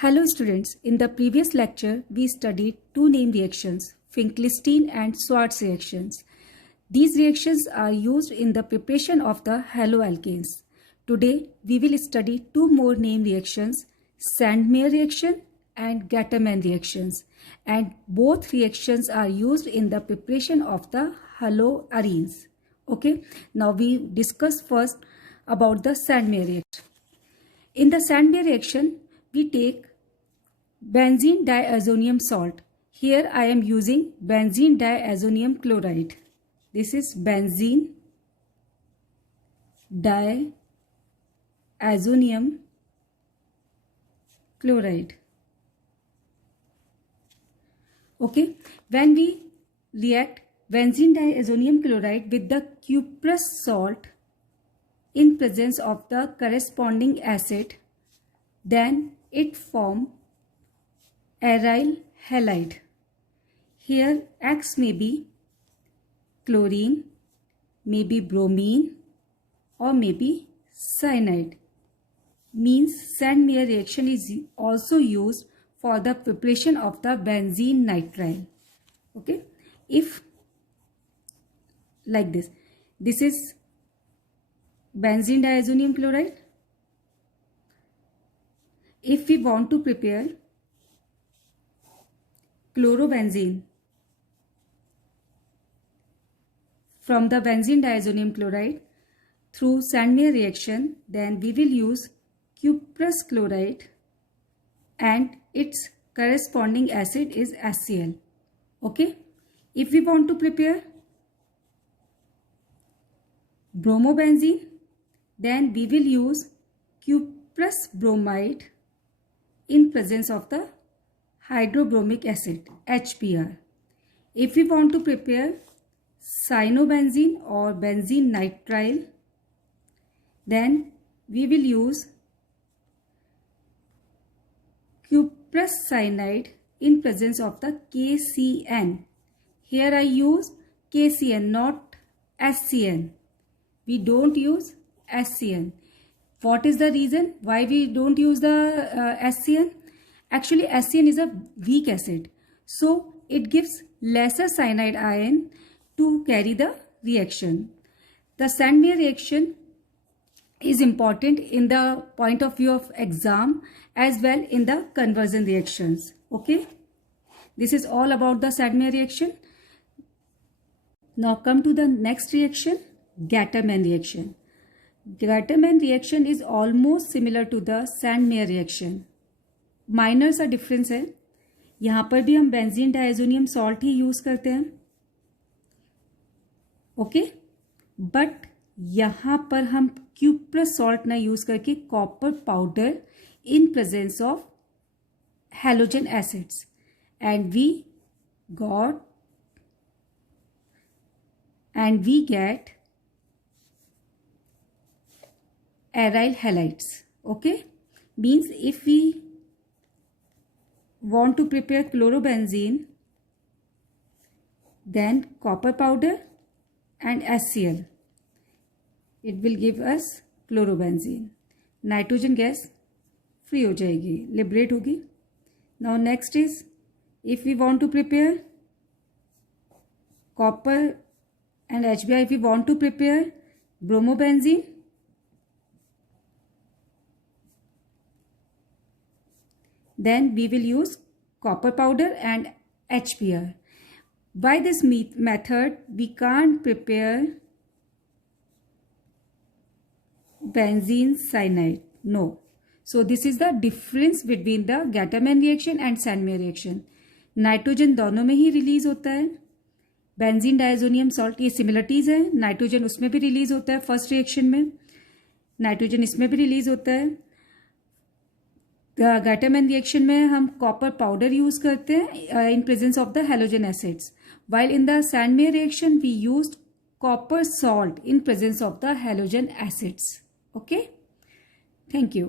Hello students, in the previous lecture we studied two name reactions, Finkelstein and Schwarz reactions. These reactions are used in the preparation of the haloalkanes. Today we will study two more name reactions, Sandmeyer reaction and Gattermann reactions, and both reactions are used in the preparation of the haloarenes. Okay, now we discuss first about the Sandmeyer reaction. In the Sandmeyer reaction, we take benzene diazonium salt. Here I am using benzene diazonium chloride. This is benzene diazonium chloride. Okay, when we react benzene diazonium chloride with the cuprous salt in presence of the corresponding acid, then it forms aryl halide. Here X may be chlorine, maybe bromine, or maybe cyanide. Means Sandmeyer reaction is also used for the preparation of the benzene nitrile. Okay, if like this is benzene diazonium chloride. If we want to prepare chlorobenzene from the benzene diazonium chloride through Sandmeyer reaction, then we will use cuprous chloride and its corresponding acid is HCl. Okay, if we want to prepare bromobenzene, then we will use cuprous bromide in presence of the hydrobromic acid HBr. If we want to prepare cyanobenzene or benzene nitrile, then we will use cuprous cyanide in presence of the KCN. Here I use KCN, not SCN. We don't use SCN. What is the reason why we don't use the SCN? Actually, SCN is a weak acid, so it gives lesser cyanide ion to carry the reaction. The Sandmeyer reaction is important in the point of view of exam as well in the conversion reactions. Okay, this is all about the Sandmeyer reaction. Now come to the next reaction, Gattermann reaction. Gattermann reaction is almost similar to the Sandmeyer reaction. Minor सा difference है, यहाँ पर भी हम benzene diazonium salt ही use करते हैं. Okay, but यहाँ पर हम क्यूप्रस सॉल्ट ना यूज करके copper powder in presence of halogen acids and we get aryl halides. Okay, means if we want to prepare chlorobenzene, then copper powder and HCl, it will give us chlorobenzene. Nitrogen gas free हो जाएगी, liberate होगी. Now next is if we want to prepare copper and HBr, if we want to prepare bromobenzene, then we will use copper powder and HBr. By this method, we can't prepare benzene cyanide. No. So this is the difference between the Gattermann reaction and Sandmeyer reaction. Nitrogen दोनों में ही release होता है. Benzene diazonium salt, ये similarities है. Nitrogen उसमें भी release होता है फर्स्ट रिएक्शन में, नाइट्रोजन इसमें भी रिलीज होता है. Gattermann reaction में हम कॉपर पाउडर यूज करते हैं इन presence of the halogen acids, while in the Sandmeyer reaction we used copper salt in presence of the halogen acids. Okay, thank you.